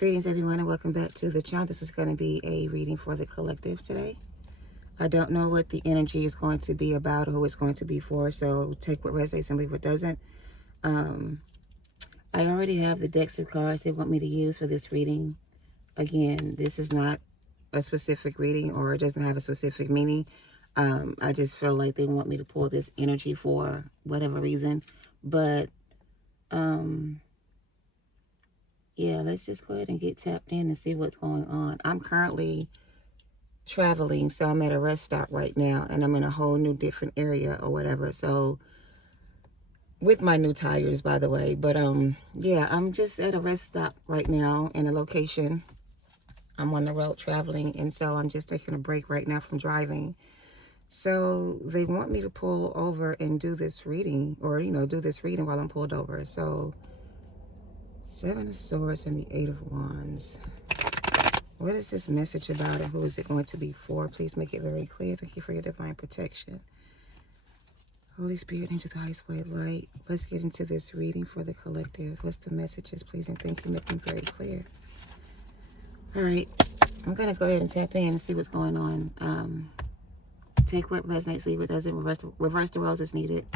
Greetings everyone and welcome back to the channel. This is going to be a reading for the collective today. I don't know what the energy is going to be about or who it's going to be for, so take what resonates and leave what doesn't. I already have the decks of cards they want me to use for this reading. Again, this is not a specific reading or it doesn't have a specific meaning. I just feel like they want me to pull this energy for whatever reason. But yeah, let's just go ahead and get tapped in and see what's going on. I'm currently traveling, so I'm at a rest stop right now, and I'm in a whole new different area or whatever. So, with my new tires, by the way. But yeah, I'm just at a rest stop right now in a location. I'm on the road traveling, and so I'm just taking a break right now from driving. So they want me to pull over and do this reading, or do this reading while I'm pulled over. So 7 of Swords and the 8 of Wands. What is this message about and who is it going to be for? Please make it very clear. Thank you for your divine protection. Holy Spirit, into the highest way of light. Let's get into this reading for the collective. What's the messages, please? And thank you. Make them very clear. All right. I'm going to go ahead and tap in and see what's going on. Take what resonates, leave what doesn't. Reverse the roles as needed.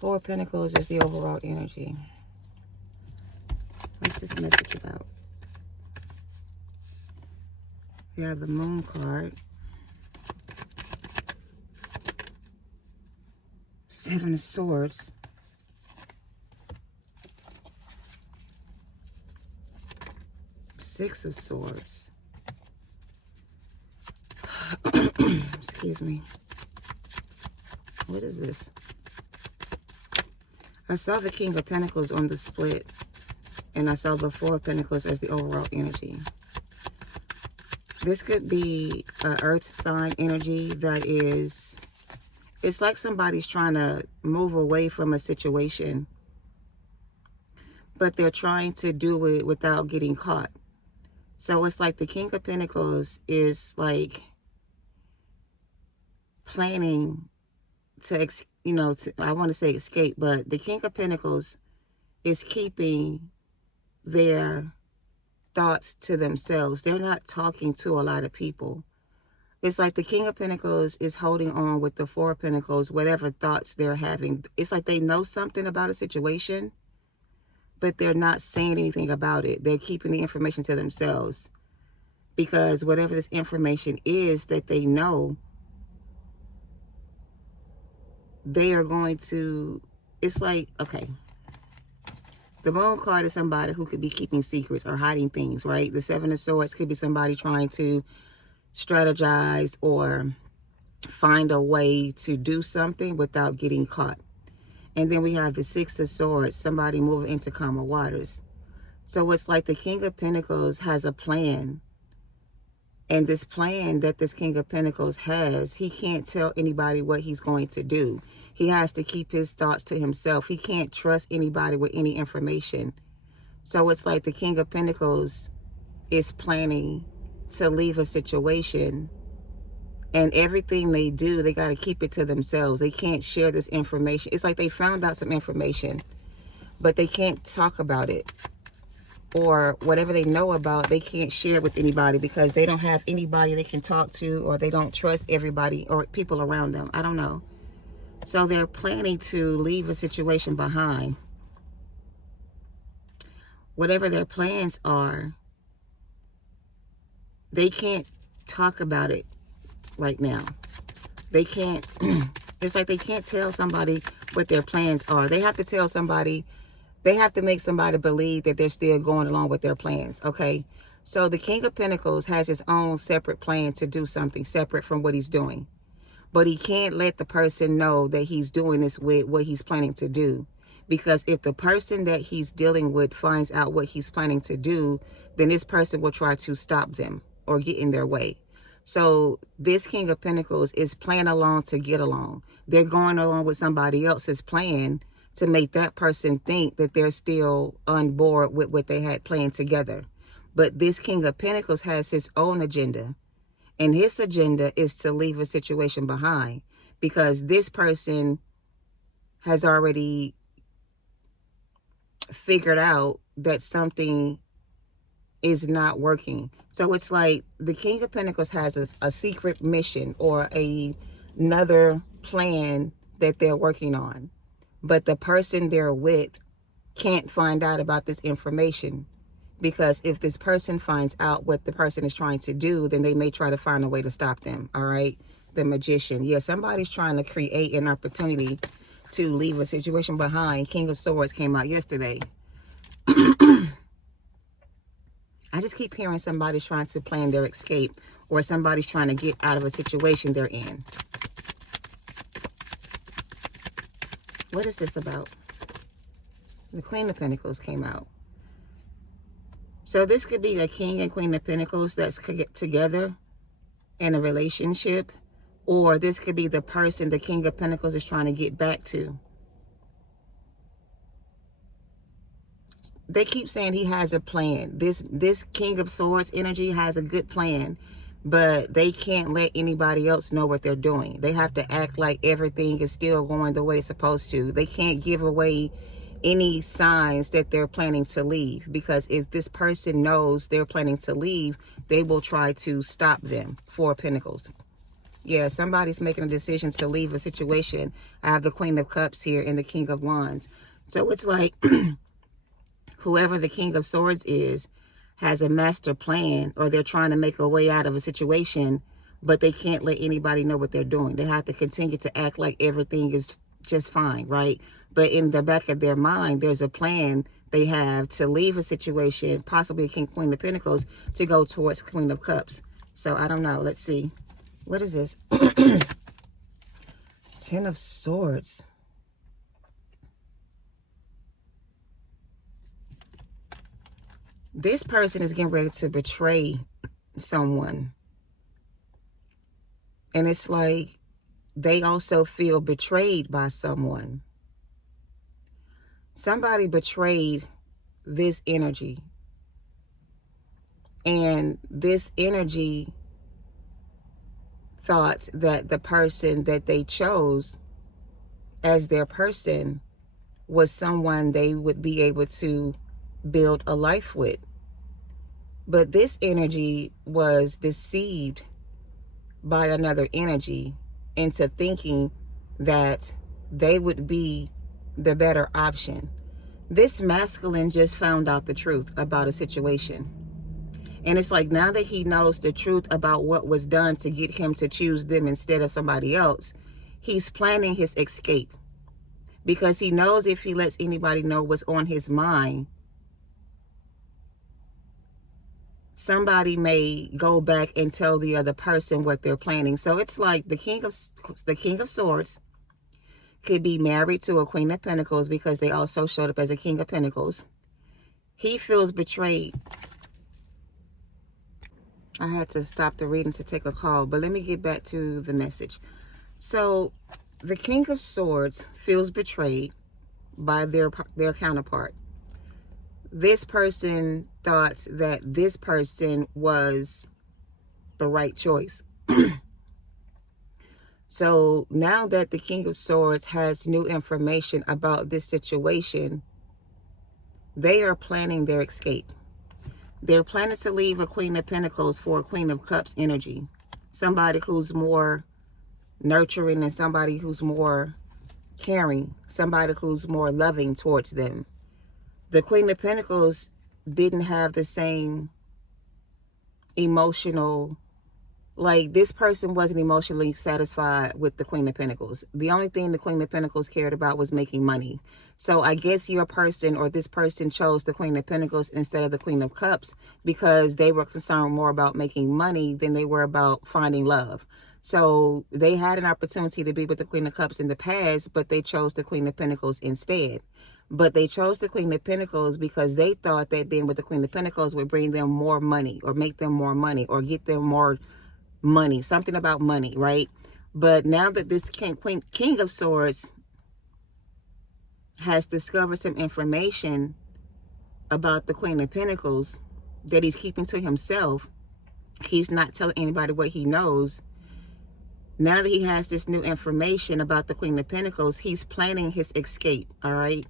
Four of Pentacles is the overall energy. What's this message about? We have the Moon card. 7 of Swords. Six of Swords. Excuse me. What is this? I saw the King of Pentacles on the split, and I saw the Four of Pentacles as the overall energy. This could be an earth sign energy that is, it's like somebody's trying to move away from a situation, but they're trying to do it without getting caught. So it's like the King of Pentacles is like planning to, I want to say escape, but the King of Pentacles is keeping their thoughts to themselves. They're not talking to a lot of people. It's like the King of Pentacles is holding on with the Four of Pentacles, whatever thoughts they're having. It's like they know something about a situation, but they're not saying anything about it. They're keeping the information to themselves because whatever this information is that they know, they are going to, it's like, okay, the Moon card is somebody who could be keeping secrets or hiding things, right? The 7 of Swords could be somebody trying to strategize or find a way to do something without getting caught. And then we have the 6 of Swords, somebody moving into calmer waters. So it's like the King of Pentacles has a plan. And this plan that this King of Pentacles has, he can't tell anybody what he's going to do. He has to keep his thoughts to himself. He can't trust anybody with any information. So it's like the King of Pentacles is planning to leave a situation. And everything they do, they got to keep it to themselves. They can't share this information. It's like they found out some information, but they can't talk about it. Or whatever they know about, they can't share with anybody because they don't have anybody they can talk to, or they don't trust everybody or people around them. I don't know. So they're planning to leave a situation behind. Whatever their plans are, they can't talk about it right now. They can't, it's like they can't tell somebody what their plans are. They have to tell somebody, they have to make somebody believe that they're still going along with their plans, okay? So the King of Pentacles has his own separate plan to do something separate from what he's doing. But he can't let the person know that he's doing this with what he's planning to do. Because if the person that he's dealing with finds out what he's planning to do, then this person will try to stop them or get in their way. So this King of Pentacles is playing along to get along. They're going along with somebody else's plan to make that person think that they're still on board with what they had planned together. But this King of Pentacles has his own agenda. And his agenda is to leave a situation behind. Because this person has already figured out that something is not working. So it's like the King of Pentacles has a secret mission or another plan that they're working on. But the person they're with can't find out about this information, because if this person finds out what the person is trying to do, then they may try to find a way to stop them. All right. The Magician. Yeah, somebody's trying to create an opportunity to leave a situation behind. King of Swords came out yesterday. I just keep hearing somebody's trying to plan their escape, or somebody's trying to get out of a situation they're in. What is this about? The Queen of Pentacles came out. So this could be a King and Queen of Pentacles that's together in a relationship, or this could be the person the King of Pentacles is trying to get back to. They keep saying he has a plan. This King of Swords energy has a good plan, but they can't let anybody else know what they're doing. They have to act like everything is still going the way it's supposed to. They can't give away any signs that they're planning to leave, because if this person knows they're planning to leave, they will try to stop them. Four of Pentacles. Yeah, somebody's making a decision to leave a situation. I have the Queen of Cups here and the King of Wands. So it's like whoever the King of Swords is has a master plan, or they're trying to make a way out of a situation, but they can't let anybody know what they're doing. They have to continue to act like everything is just fine, right? But in the back of their mind, there's a plan they have to leave a situation, possibly a King, Queen of Pentacles, to go towards Queen of Cups. So I don't know. Let's see. What is this? Ten of Swords. This person is getting ready to betray someone. And it's like they also feel betrayed by someone. Somebody betrayed this energy. And this energy thought that the person that they chose as their person was someone they would be able to build a life with. But this energy was deceived by another energy into thinking that they would be the better option. This masculine just found out the truth about a situation. And it's like, now that he knows the truth about what was done to get him to choose them instead of somebody else, he's planning his escape. Because he knows if he lets anybody know what's on his mind, somebody may go back and tell the other person what they're planning. So it's like the King of Swords could be married to a Queen of Pentacles, because they also showed up as a King of Pentacles. He feels betrayed. I had to stop the reading to take a call, but let me get back to the message. So the King of Swords feels betrayed by their counterpart. This person thought that this person was the right choice. So now that the King of Swords has new information about this situation, they are planning their escape. They're planning to leave a Queen of Pentacles for a Queen of Cups energy. Somebody who's more nurturing and somebody who's more caring. Somebody who's more loving towards them. The Queen of Pentacles didn't have the same emotional, like this person wasn't emotionally satisfied with the Queen of Pentacles. The only thing the Queen of Pentacles cared about was making money. So I guess your person or this person chose the Queen of Pentacles instead of the Queen of Cups because they were concerned more about making money than they were about finding love. So they had an opportunity to be with the Queen of Cups in the past, but they chose the Queen of Pentacles instead. But they chose the Queen of Pentacles because they thought that being with the Queen of Pentacles would bring them more money or make them more money or get them more money, something about money, right? But now that this King of Swords has discovered some information about the Queen of Pentacles that he's keeping to himself, he's not telling anybody what he knows. Now that he has this new information about the Queen of Pentacles, he's planning his escape, all right,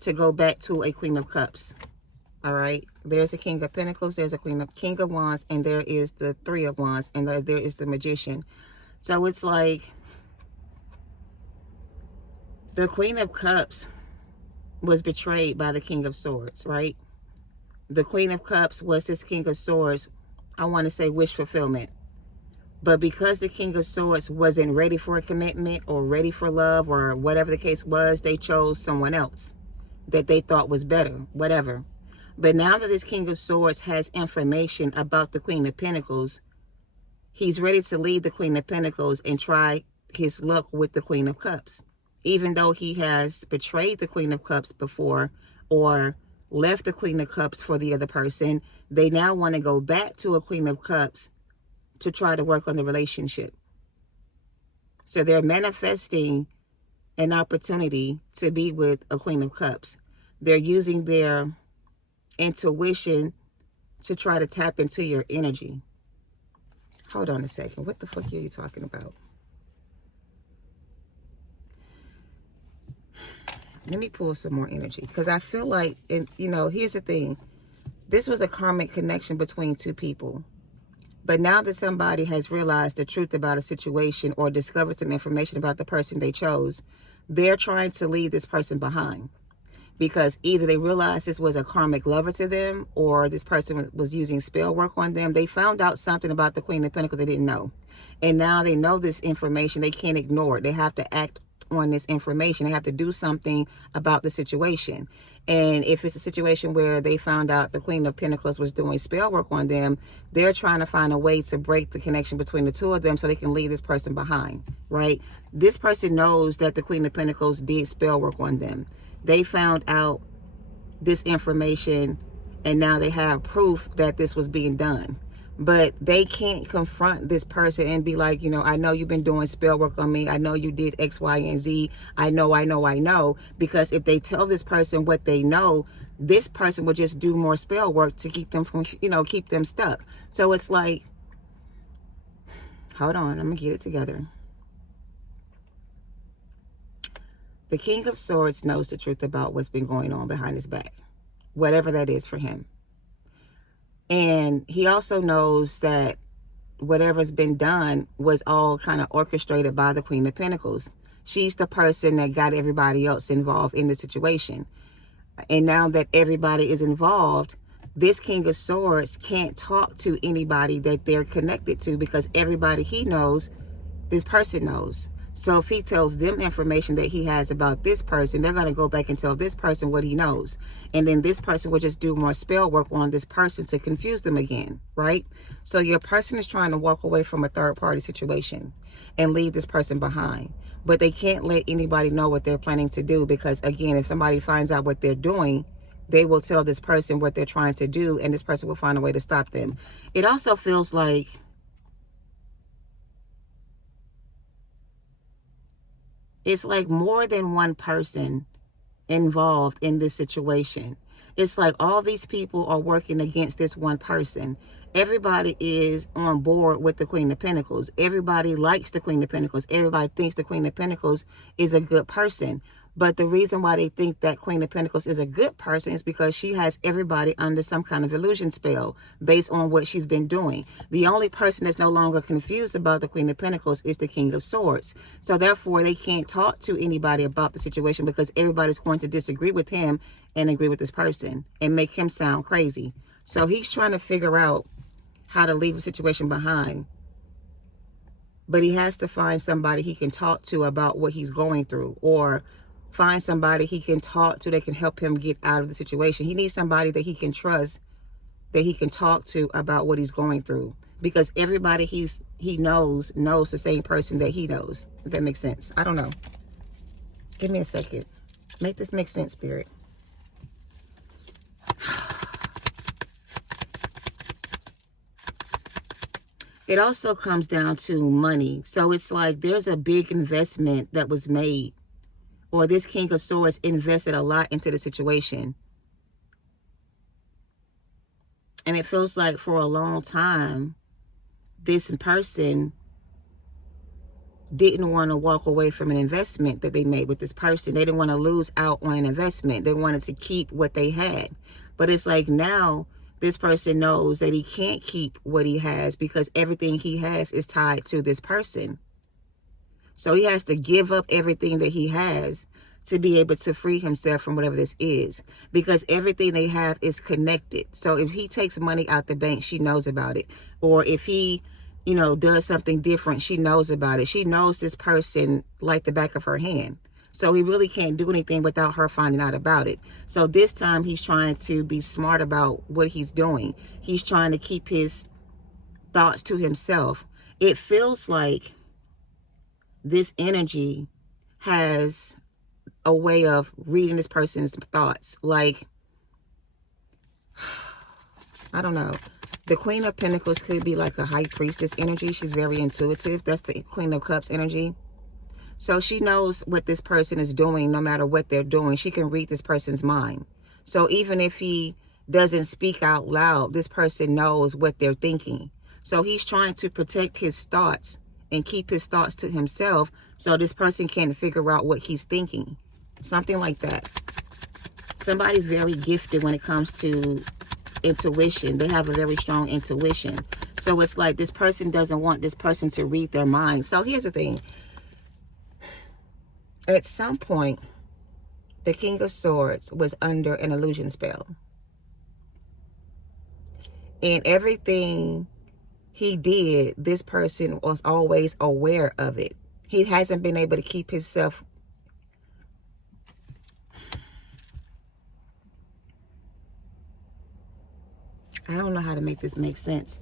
to go back to a Queen of Cups, all right. There's a King of Pentacles, there's a King of Wands, and there is the Three of Wands, and there is the Magician. So it's like the Queen of Cups was betrayed by the King of Swords, right? The Queen of Cups was this King of Swords, I want to say wish fulfillment. But because the King of Swords wasn't ready for a commitment or ready for love or whatever the case was, they chose someone else that they thought was better, whatever. But now that this King of Swords has information about the Queen of Pentacles, he's ready to leave the Queen of Pentacles and try his luck with the Queen of Cups. Even though he has betrayed the Queen of Cups before or left the Queen of Cups for the other person, they now want to go back to a Queen of Cups to try to work on the relationship. So they're manifesting an opportunity to be with a Queen of Cups. They're using their intuition to try to tap into your energy. Hold on a second. What the fuck are you talking about? Let me pull some more energy, because I feel like, and you know, here's the thing. This was a karmic connection between two people. But now that somebody has realized the truth about a situation or discovered some information about the person they chose, they're trying to leave this person behind. Because either they realized this was a karmic lover to them, or this person was using spell work on them. They found out something about the Queen of Pentacles they didn't know. And now they know this information. They can't ignore it. They have to act on this information. They have to do something about the situation. And if it's a situation where they found out the Queen of Pentacles was doing spell work on them, they're trying to find a way to break the connection between the two of them so they can leave this person behind, right? This person knows that the Queen of Pentacles did spell work on them. They found out this information, and now they have proof that this was being done. But they can't confront this person and be like, you know, I know you've been doing spell work on me. I know you did X, Y, and Z. I know. Because if they tell this person what they know, this person will just do more spell work to keep them from, you know, keep them stuck. So it's like, hold on, I'm going to get it together. The King of Swords knows the truth about what's been going on behind his back, whatever that is for him. And he also knows that whatever's been done was all kind of orchestrated by the Queen of Pentacles. She's the person that got everybody else involved in the situation. And now that everybody is involved, this King of Swords can't talk to anybody that they're connected to, because everybody he knows, this person knows. So if he tells them information that he has about this person, they're going to go back and tell this person what he knows. And then this person will just do more spell work on this person to confuse them again, right? So your person is trying to walk away from a third party situation and leave this person behind. But they can't let anybody know what they're planning to do, because again, if somebody finds out what they're doing, they will tell this person what they're trying to do, and this person will find a way to stop them. It also feels like it's like more than one person involved in this situation. It's like all these people are working against this one person. Everybody is on board with the Queen of Pentacles. Everybody likes the Queen of Pentacles. Everybody thinks the Queen of Pentacles is a good person. But the reason why they think that Queen of Pentacles is a good person is because she has everybody under some kind of illusion spell based on what she's been doing. The only person that's no longer confused about the Queen of Pentacles is the King of Swords. So therefore, they can't talk to anybody about the situation, because everybody's going to disagree with him and agree with this person and make him sound crazy. So he's trying to figure out how to leave a situation behind. But he has to find somebody he can talk to about what he's going through, or find somebody he can talk to that can help him get out of the situation. He needs somebody that he can trust, that he can talk to about what he's going through, because everybody he knows the same person that he knows. If that makes sense. I don't know. Give me a second. Make this make sense, Spirit. It also comes down to money. So it's like there's a big investment that was made, or this King of Swords invested a lot into the situation. And it feels like for a long time, this person didn't want to walk away from an investment that they made with this person. They didn't want to lose out on an investment. They wanted to keep what they had. But it's like now this person knows that he can't keep what he has because everything he has is tied to this person. So he has to give up everything that he has to be able to free himself from whatever this is, because everything they have is connected. So if he takes money out the bank, she knows about it. Or if he, you know, does something different, she knows about it. She knows this person like the back of her hand. So he really can't do anything without her finding out about it. So this time he's trying to be smart about what he's doing. He's trying to keep his thoughts to himself. It feels like this energy has a way of reading this person's thoughts. Like, I don't know. The Queen of Pentacles could be like a high priestess energy. She's very intuitive. That's the Queen of Cups energy. So she knows what this person is doing no matter what they're doing. She can read this person's mind. So even if he doesn't speak out loud, this person knows what they're thinking. So he's trying to protect his thoughts and keep his thoughts to himself so this person can't figure out what he's thinking. Something like that. Somebody's very gifted when it comes to intuition. They have a very strong intuition. So it's like this person doesn't want this person to read their mind. So here's the thing. At some point, the King of Swords was under an illusion spell. And everything he did, this person was always aware of it. He hasn't been able to keep himself. I don't know how to make this make sense.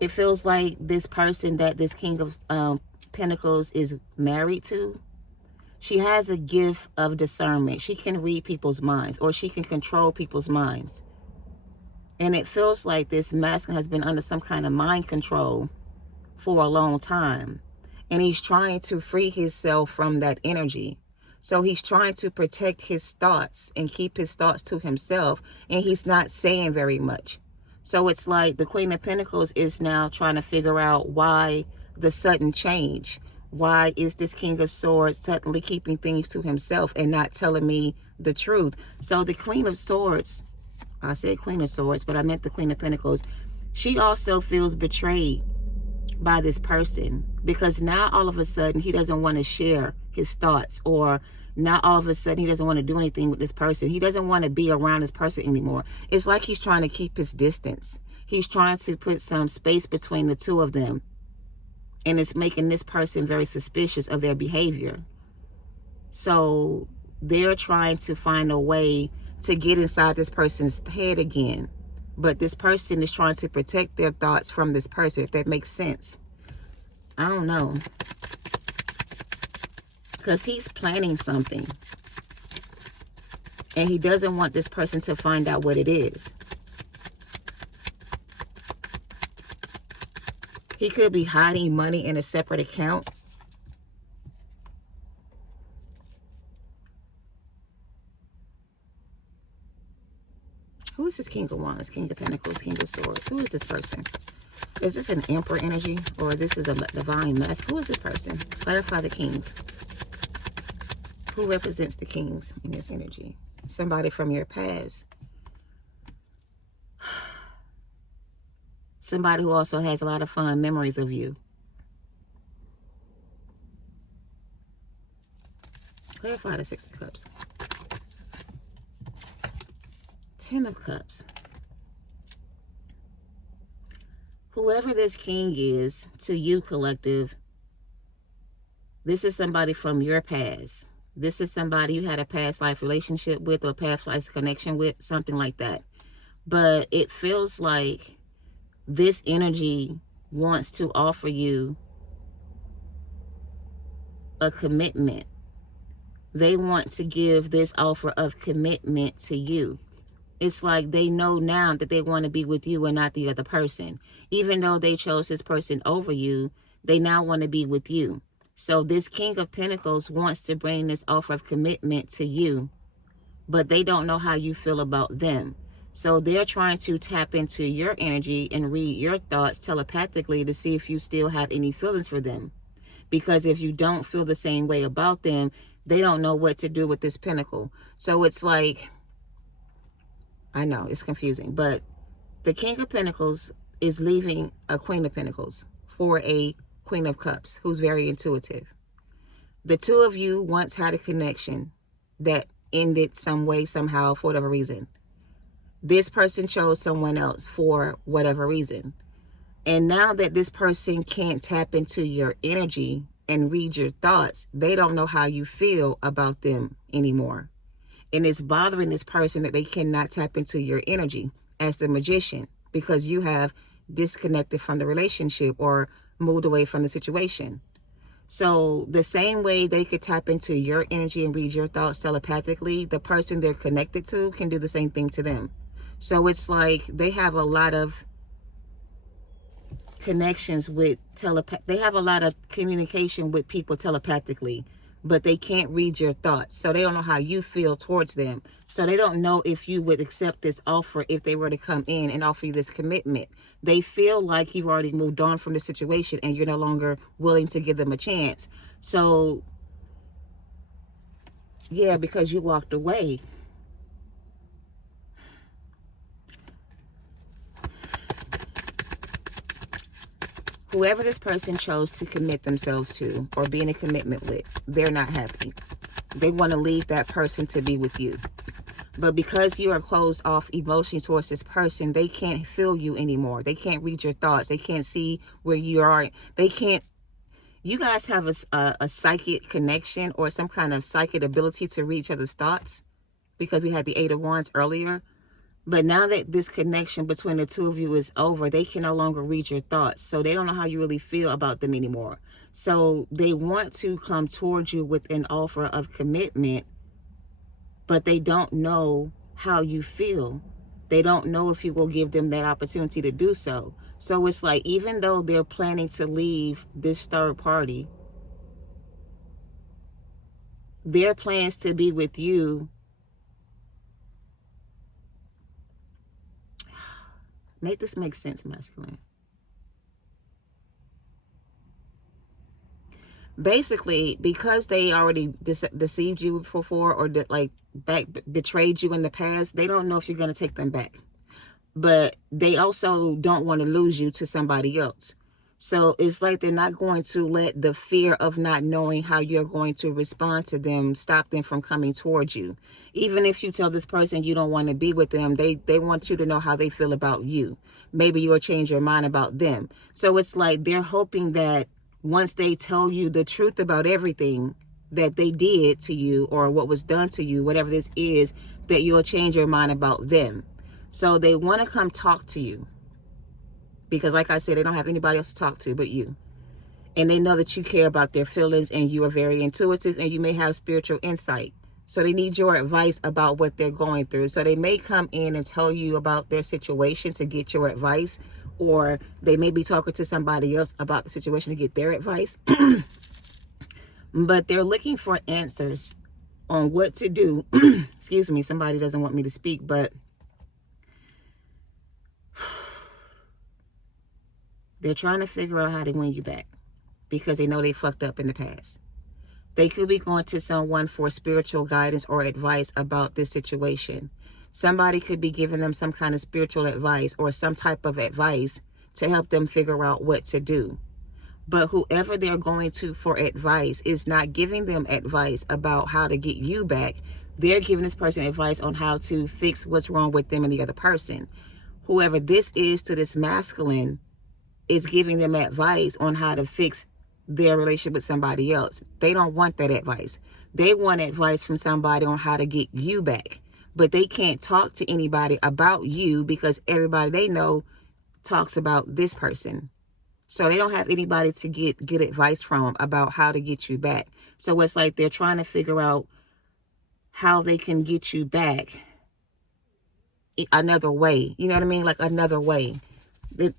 It feels like this person that this King of Pentacles is married to, she has a gift of discernment. She can read people's minds, or she can control people's minds. And it feels like this masculine has been under some kind of mind control for a long time. And he's trying to free himself from that energy. So he's trying to protect his thoughts and keep his thoughts to himself. And he's not saying very much. So it's like the Queen of Pentacles is now trying to figure out why the sudden change. Why is this King of Swords suddenly keeping things to himself and not telling me the truth? So the Queen of Swords, I said Queen of Swords, but I meant the Queen of Pentacles. She also feels betrayed by this person, because now all of a sudden he doesn't want to share his thoughts, or now all of a sudden he doesn't want to do anything with this person. He doesn't want to be around this person anymore. It's like he's trying to keep his distance. He's trying to put some space between the two of them. And it's making this person very suspicious of their behavior. So they're trying to find a way to get inside this person's head again. But this person is trying to protect their thoughts from this person, if that makes sense. I don't know. Because he's planning something. And he doesn't want this person to find out what it is. He could be hiding money in a separate account. Who is this King of Wands, King of Pentacles, King of Swords? Who is this person? Is this an Emperor energy, or this is a divine mask? Who is this person? Clarify the kings. Who represents the kings in this energy? Somebody from your past. Somebody who also has a lot of fond memories of you. Clarify the Six of Cups. Ten of Cups. Whoever this king is to you, collective, this is somebody from your past. This is somebody you had a past life relationship with, or a past life connection with, something like that. But it feels like this energy wants to offer you a commitment. They want to give this offer of commitment to you. It's like they know now that they want to be with you and not the other person. Even though they chose this person over you, they now want to be with you. So this King of Pentacles wants to bring this offer of commitment to you, but they don't know how you feel about them. So they're trying to tap into your energy and read your thoughts telepathically to see if you still have any feelings for them. Because if you don't feel the same way about them, they don't know what to do with this pentacle. So it's like, I know it's confusing, but the King of Pentacles is leaving a Queen of Pentacles for a Queen of Cups who's very intuitive. The two of you once had a connection that ended some way, somehow, for whatever reason. This person chose someone else for whatever reason. And now that this person can't tap into your energy and read your thoughts, they don't know how you feel about them anymore. And it's bothering this person that they cannot tap into your energy as the Magician, because you have disconnected from the relationship or moved away from the situation. So the same way they could tap into your energy and read your thoughts telepathically, the person they're connected to can do the same thing to them. So it's like they have a lot of connections with they have a lot of communication with people telepathically, but they can't read your thoughts. So they don't know how you feel towards them. So they don't know if you would accept this offer if they were to come in and offer you this commitment. They feel like you've already moved on from the situation and you're no longer willing to give them a chance. So yeah, because you walked away. Whoever this person chose to commit themselves to or be in a commitment with, they're not happy. They want to leave that person to be with you. But because you are closed off emotionally towards this person, they can't feel you anymore. They can't read your thoughts. They can't see where you are. They can't. You guys have a psychic connection or some kind of psychic ability to read each other's thoughts, because we had the Eight of Wands earlier. But now that this connection between the two of you is over, they can no longer read your thoughts. So they don't know how you really feel about them anymore. So they want to come towards you with an offer of commitment, but they don't know how you feel. They don't know if you will give them that opportunity to do so. So it's like, even though they're planning to leave this third party, their plans to be with you, make this make sense, masculine. Basically, because they already deceived you before or betrayed you in the past, they don't know if you're going to take them back. But they also don't want to lose you to somebody else. So it's like they're not going to let the fear of not knowing how you're going to respond to them stop them from coming towards you. Even if you tell this person you don't want to be with them, they want you to know how they feel about you. Maybe you'll change your mind about them. So it's like they're hoping that once they tell you the truth about everything that they did to you or what was done to you, whatever this is, that you'll change your mind about them. So they want to come talk to you because, like I said, they don't have anybody else to talk to but you. And they know that you care about their feelings and you are very intuitive and you may have spiritual insight. So they need your advice about what they're going through. So they may come in and tell you about their situation to get your advice, or they may be talking to somebody else about the situation to get their advice. But they're looking for answers on what to do. Excuse me, somebody doesn't want me to speak, but they're trying to figure out how to win you back because they know they fucked up in the past. They could be going to someone for spiritual guidance or advice about this situation. Somebody could be giving them some kind of spiritual advice or some type of advice to help them figure out what to do. But whoever they're going to for advice is not giving them advice about how to get you back. They're giving this person advice on how to fix what's wrong with them and the other person. Whoever this is to this masculine is giving them advice on how to fix their relationship with somebody else. They don't want that advice. They want advice from somebody on how to get you back. But they can't talk to anybody about you because everybody they know talks about this person. So they don't have anybody to get advice from about how to get you back. So it's like they're trying to figure out how they can get you back another way. You know what I mean? Like another way.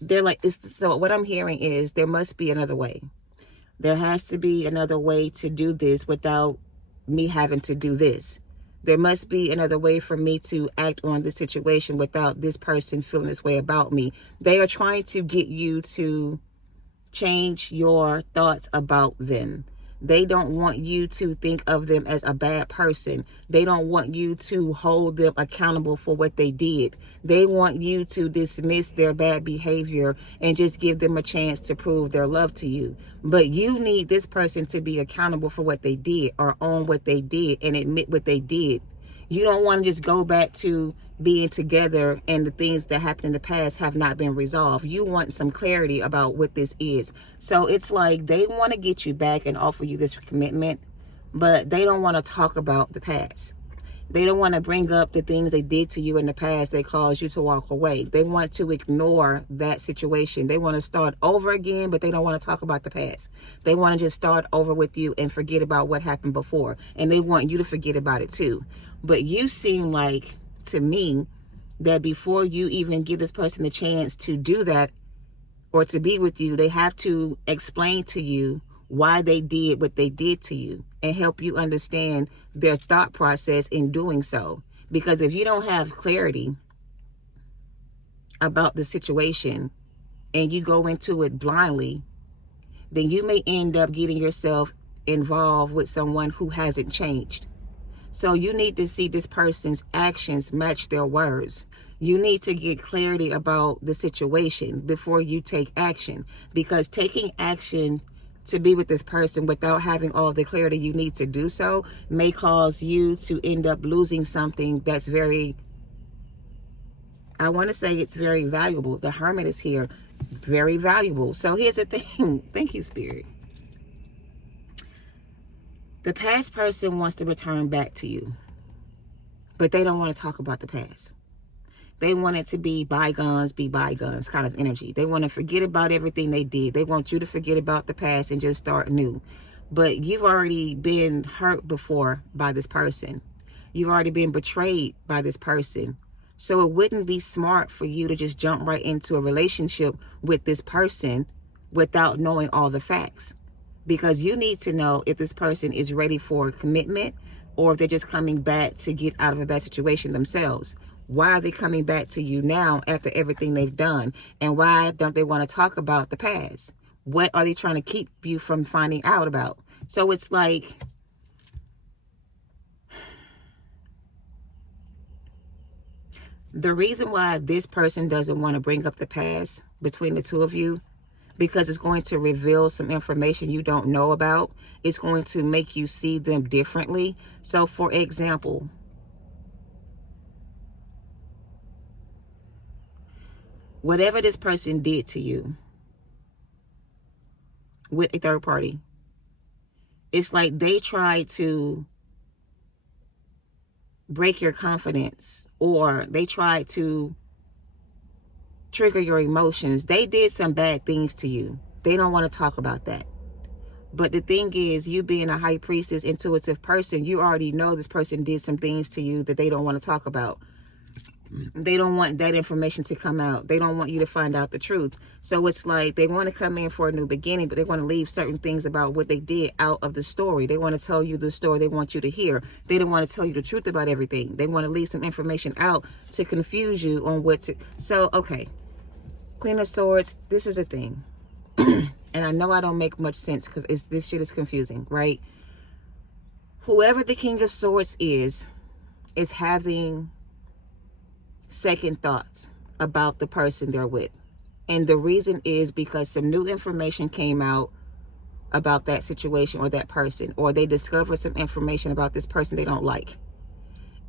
They're like, so what I'm hearing is there must be another way. There has to be another way to do this without me having to do this. There must be another way for me to act on this situation without this person feeling this way about me. They are trying to get you to change your thoughts about them. They don't want you to think of them as a bad person. They don't want you to hold them accountable for what they did. They want you to dismiss their bad behavior and just give them a chance to prove their love to you. But you need this person to be accountable for what they did, or own what they did and admit what they did. You don't want to just go back to being together and the things that happened in the past have not been resolved. You want some clarity about what this is. So it's like they want to get you back and offer you this commitment, but they don't want to talk about the past. They don't want to bring up the things they did to you in the past that caused you to walk away. They want to ignore that situation. They want to start over again, but they don't want to talk about the past. They want to just start over with you and forget about what happened before. And they want you to forget about it too. But you seem like, to me, that before you even give this person the chance to do that or to be with you, they have to explain to you why they did what they did to you and help you understand their thought process in doing so. Because if you don't have clarity about the situation and you go into it blindly, then you may end up getting yourself involved with someone who hasn't changed. So you need to see this person's actions match their words. You need to get clarity about the situation before you take action, because taking action to be with this person without having all the clarity you need to do so may cause you to end up losing something that's very, I want to say it's very valuable. The Hermit is here, very valuable. So here's the thing. Thank you, Spirit. The past person wants to return back to you, but they don't want to talk about the past. They want it to be bygones kind of energy. They want to forget about everything they did. They want you to forget about the past and just start new. But you've already been hurt before by this person. You've already been betrayed by this person. So it wouldn't be smart for you to just jump right into a relationship with this person without knowing all the facts. Because you need to know if this person is ready for commitment or if they're just coming back to get out of a bad situation themselves. Why are they coming back to you now after everything they've done? And why don't they want to talk about the past? What are they trying to keep you from finding out about? So it's like, the reason why this person doesn't want to bring up the past between the two of you, because it's going to reveal some information you don't know about. It's going to make you see them differently. So for example, whatever this person did to you with a third party, it's like they tried to break your confidence, or they tried to trigger your emotions. They did some bad things to you. They don't want to talk about that. But the thing is, you being a high priestess, intuitive person, you already know this person did some things to you that they don't want to talk about. They don't want that information to come out. They don't want you to find out the truth. So it's like they want to come in for a new beginning, but they want to leave certain things about what they did out of the story. They want to tell you the story they want you to hear. They don't want to tell you the truth about everything. They want to leave some information out to confuse you on what to. So, okay. Queen of Swords, this is a thing. And I know I don't make much sense because this shit is confusing, right? Whoever the King of Swords is having second thoughts about the person they're with. And the reason is because some new information came out about that situation or that person, or they discovered some information about this person they don't like.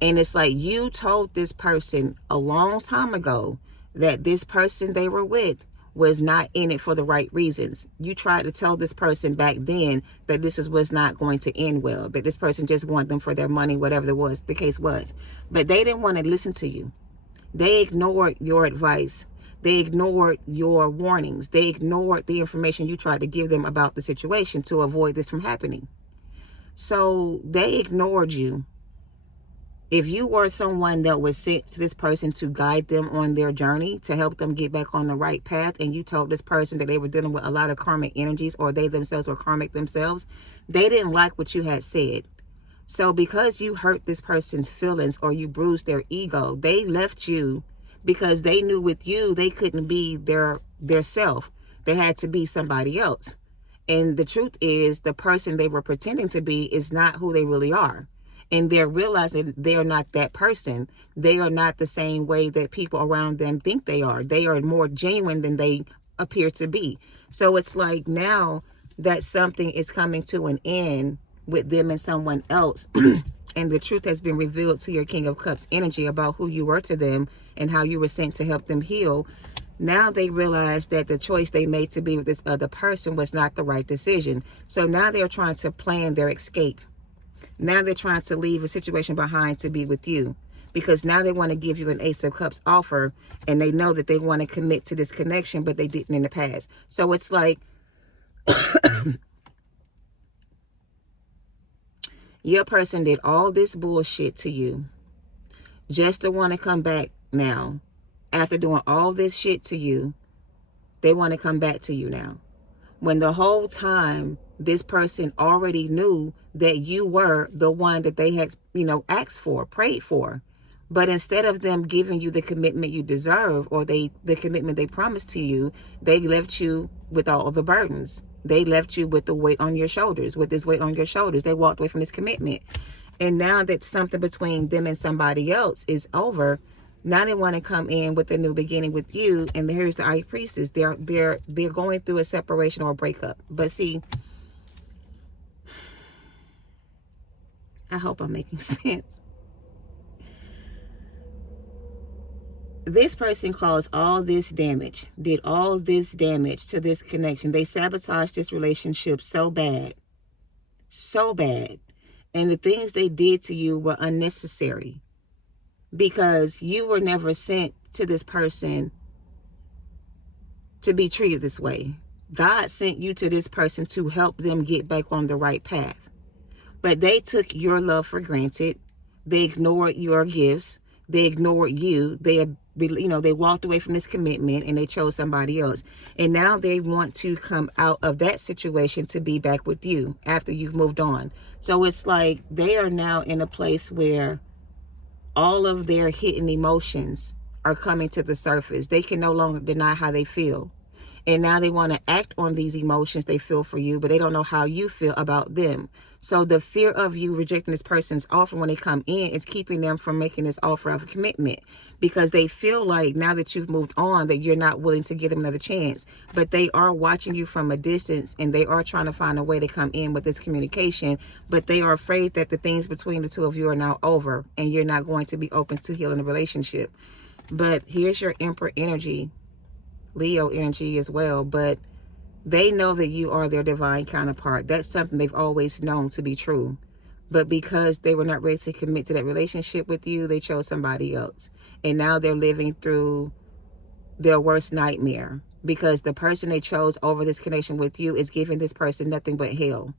And it's like you told this person a long time ago that this person they were with was not in it for the right reasons. You tried to tell this person back then that was not going to end well, that this person just wanted them for their money, whatever the case was. But they didn't want to listen to you. They ignored your advice. They ignored your warnings. They ignored the information you tried to give them about the situation to avoid this from happening. So they ignored you. If you were someone that was sent to this person to guide them on their journey, to help them get back on the right path, and you told this person that they were dealing with a lot of karmic energies, or they themselves were karmic themselves, they didn't like what you had said. So because you hurt this person's feelings or you bruised their ego, they left you because they knew with you they couldn't be their self. They had to be somebody else. And the truth is, the person they were pretending to be is not who they really are. And they're realizing they are not that person. They are not the same way that people around them think they are. They are more genuine than they appear to be. So it's like now that something is coming to an end with them and someone else, and the truth has been revealed to your King of Cups energy about who you were to them and how you were sent to help them heal. Now they realize that the choice they made to be with this other person was not the right decision. So now they're trying to plan their escape. Now they're trying to leave a situation behind to be with you, because now they want to give you an Ace of Cups offer, and they know that they want to commit to this connection, but they didn't in the past. So it's like your person did all this bullshit to you just to want to come back now. After doing all this shit to you, they want to come back to you now. When the whole time this person already knew that you were the one that they had, asked for, prayed for. But instead of them giving you the commitment you deserve, or the commitment they promised to you, they left you with all of the burdens. They left you with the weight on your shoulders, with this weight on your shoulders. They walked away from this commitment. And now that something between them and somebody else is over, now they want to come in with a new beginning with you. And here's the High Priestess. They're going through a separation or a breakup. But see, I hope I'm making sense. This person caused all this damage, did all this damage to this connection. They sabotaged this relationship so bad, so bad. And the things they did to you were unnecessary, because you were never sent to this person to be treated this way. God sent you to this person to help them get back on the right path. But they took your love for granted. They ignored your gifts. They ignored you. They walked away from this commitment and they chose somebody else. And now they want to come out of that situation to be back with you after you've moved on. So it's like they are now in a place where all of their hidden emotions are coming to the surface. They can no longer deny how they feel. And now they want to act on these emotions they feel for you, but they don't know how you feel about them. So the fear of you rejecting this person's offer when they come in is keeping them from making this offer of commitment, because they feel like now that you've moved on that you're not willing to give them another chance. But they are watching you from a distance, and they are trying to find a way to come in with this communication, but they are afraid that the things between the two of you are now over and you're not going to be open to healing the relationship. But here's your Emperor energy, Leo energy as well, but they know that you are their divine counterpart. That's something they've always known to be true. But because they were not ready to commit to that relationship with you, they chose somebody else. And now they're living through their worst nightmare, because the person they chose over this connection with you is giving this person nothing but hell.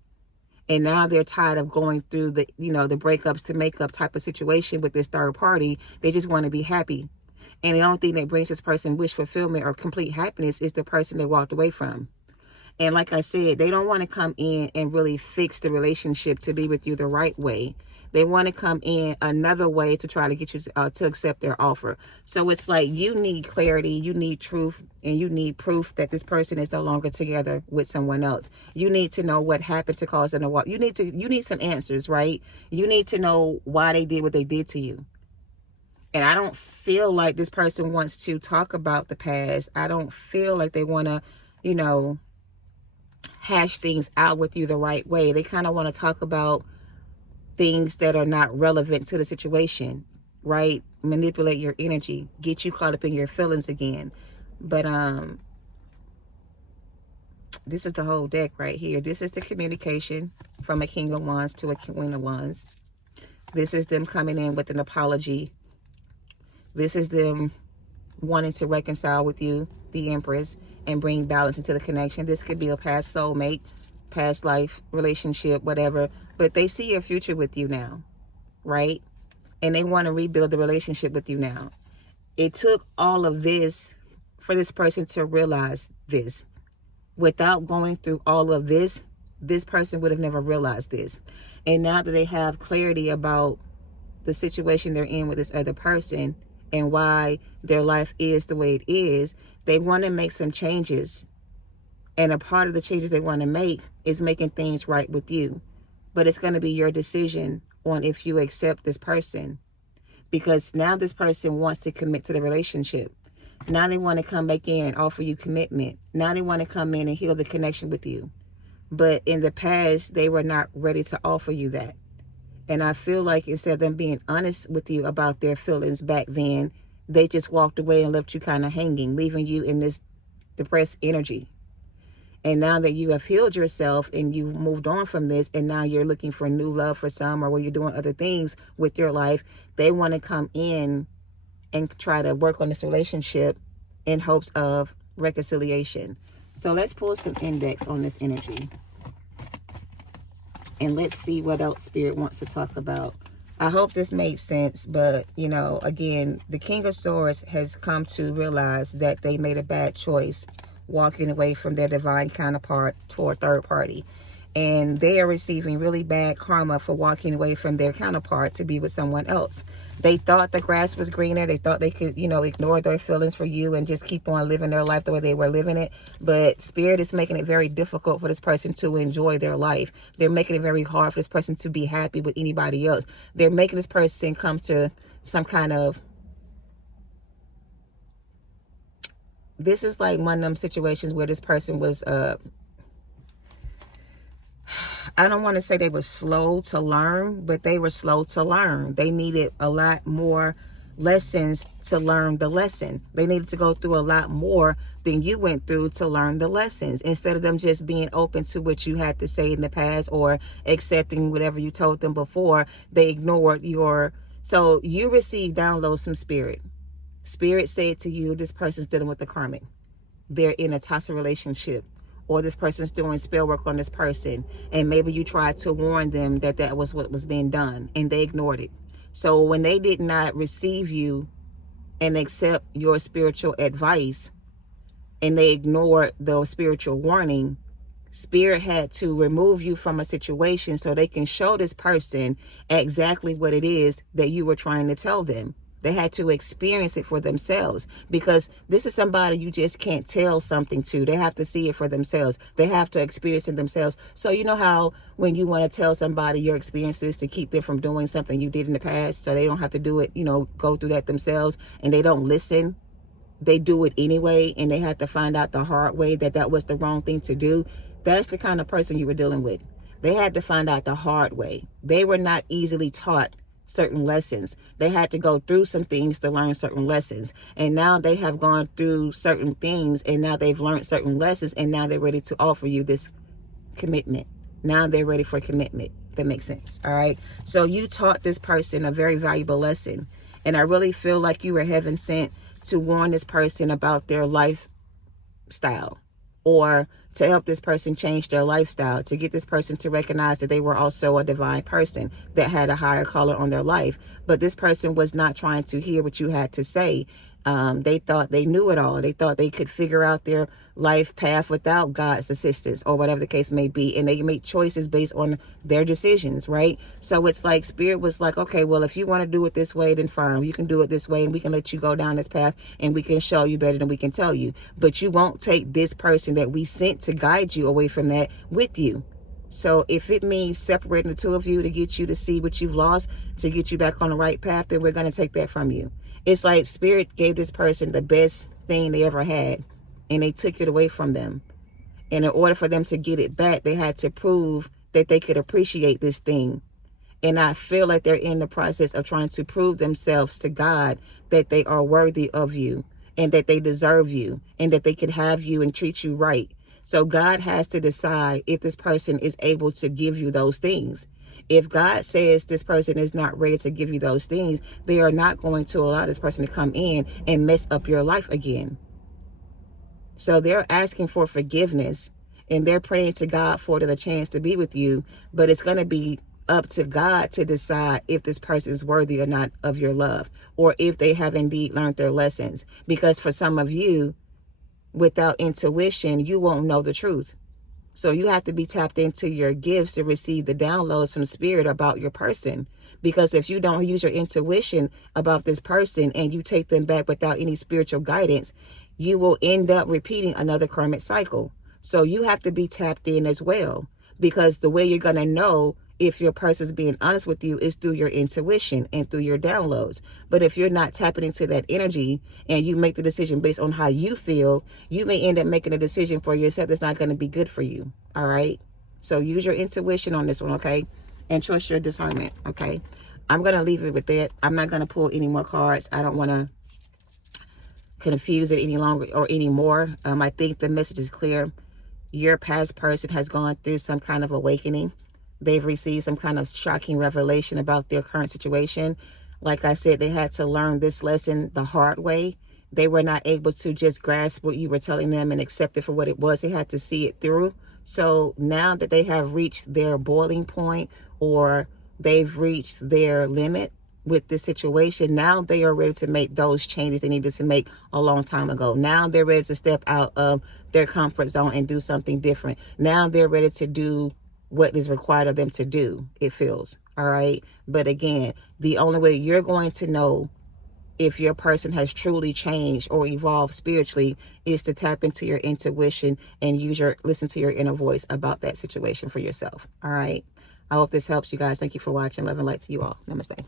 And now they're tired of going through the breakups to make up type of situation with this third party. They just want to be happy. And the only thing that brings this person wish fulfillment or complete happiness is the person they walked away from. And like I said, they don't want to come in and really fix the relationship to be with you the right way. They want to come in another way to try to get you to accept their offer. So it's like you need clarity, you need truth, and you need proof that this person is no longer together with someone else. You need to know what happened to cause them to walk. You need some answers, right? You need to know why they did what they did to you. And I don't feel like this person wants to talk about the past. I don't feel like they want to, hash things out with you the right way. They kind of want to talk about things that are not relevant to the situation, right? Manipulate your energy, get you caught up in your feelings again. But this is the whole deck right here. This is the communication from a King of Wands to a Queen of Wands. This is them coming in with an apology. This is them wanting to reconcile with you, the Empress, and bring balance into the connection. This could be a past soulmate, past life relationship, whatever. But they see your future with you now, right? And they want to rebuild the relationship with you now. It took all of this for this person to realize this. Without going through all of this, this person would have never realized this. And now that they have clarity about the situation they're in with this other person and why their life is the way it is, they want to make some changes And a part of the changes they want to make is making things right with you. But it's going to be your decision on if you accept this person. Because now this person wants to commit to the relationship. Now they want to come back in and offer you commitment. Now they want to come in and heal the connection with you. But in the past, they were not ready to offer you that. And I feel like instead of them being honest with you about their feelings back then, they just walked away and left you kind of hanging, leaving you in this depressed energy. And now that you have healed yourself and you've moved on from this, and now you're looking for new love for some, or where you're doing other things with your life, they want to come in and try to work on this relationship in hopes of reconciliation. So let's pull some index on this energy. And let's see what else Spirit wants to talk about. I hope this makes sense, but, you know, again, the King of Swords has come to realize that they made a bad choice walking away from their divine counterpart toward third party. And they are receiving really bad karma for walking away from their counterpart to be with someone else. They thought the grass was greener. They thought they could, you know, ignore their feelings for you and just keep on living their life the way they were living it. But Spirit is making it very difficult for this person to enjoy their life. They're making it very hard for this person to be happy with anybody else. They're making this person come to some kind of... This is like one of them situations where this person was... I don't want to say they were slow to learn, but they were slow to learn. They needed a lot more lessons to learn the lesson. They needed to go through a lot more than you went through to learn the lessons. Instead of them just being open to what you had to say in the past or accepting whatever you told them before, they ignored your... So you received downloads from Spirit. Spirit said to you, this person's dealing with the karmic. They're in a toxic relationship. Or this person's doing spell work on this person. And maybe you tried to warn them that that was what was being done. And they ignored it. So when they did not receive you and accept your spiritual advice, and they ignored the spiritual warning, Spirit had to remove you from a situation so they can show this person exactly what it is that you were trying to tell them. They had to experience it for themselves, because this is somebody you just can't tell something to. They have to see it for themselves. They have to experience it themselves. So you know how when you want to tell somebody your experiences to keep them from doing something you did in the past so they don't have to do it, you know, go through that themselves, and they don't listen. They do it anyway, and they have to find out the hard way that that was the wrong thing to do. That's the kind of person you were dealing with. They had to find out the hard way. They were not easily taught certain lessons. They had to go through some things to learn certain lessons. And now they have gone through certain things, and now they've learned certain lessons, and now they're ready to offer you this commitment. Now they're ready for commitment. That makes sense. All right. So you taught this person a very valuable lesson. And I really feel like you were heaven sent to warn this person about their lifestyle, or to help this person change their lifestyle, to get this person to recognize that they were also a divine person that had a higher color on their life. But this person was not trying to hear what you had to say. They thought they knew it all. They thought they could figure out their life path without God's assistance, or whatever the case may be. And they make choices based on their decisions, right? So it's like Spirit was like, okay, well, if you want to do it this way, then fine. You can do it this way, and we can let you go down this path, and we can show you better than we can tell you. But you won't take this person that we sent to guide you away from that with you. So if it means separating the two of you to get you to see what you've lost, to get you back on the right path, then we're going to take that from you. It's like Spirit gave this person the best thing they ever had, and they took it away from them. And in order for them to get it back, they had to prove that they could appreciate this thing. And I feel like they're in the process of trying to prove themselves to God that they are worthy of you, and that they deserve you, and that they can have you and treat you right. So God has to decide if this person is able to give you those things. If God says this person is not ready to give you those things, they are not going to allow this person to come in and mess up your life again. So they're asking for forgiveness, and they're praying to God for the chance to be with you. But it's going to be up to God to decide if this person is worthy or not of your love, or if they have indeed learned their lessons. Because for some of you, without intuition, you won't know the truth. So you have to be tapped into your gifts to receive the downloads from Spirit about your person. Because if you don't use your intuition about this person, and you take them back without any spiritual guidance, you will end up repeating another karmic cycle. So you have to be tapped in as well, because the way you're going to know if your person's being honest with you is through your intuition and through your downloads. But if you're not tapping into that energy and you make the decision based on how you feel, you may end up making a decision for yourself that's not going to be good for you. All right. So use your intuition on this one, okay? And trust your discernment, okay? I'm going to leave it with that. I'm not going to pull any more cards. I don't want to confuse it any longer or anymore. I think the message is clear. Your past person has gone through some kind of awakening. They've received some kind of shocking revelation about their current situation. Like I said, they had to learn this lesson the hard way. They were not able to just grasp what you were telling them and accept it for what it was. They had to see it through. So now that they have reached their boiling point, or they've reached their limit with this situation, now they are ready to make those changes they needed to make a long time ago. Now they're ready to step out of their comfort zone and do something different. Now they're ready to do what is required of them to do, it feels. All right. But again, the only way you're going to know if your person has truly changed or evolved spiritually is to tap into your intuition and listen to your inner voice about that situation for yourself. All right. I hope this helps you guys. Thank you for watching. Love and light to you all. Namaste.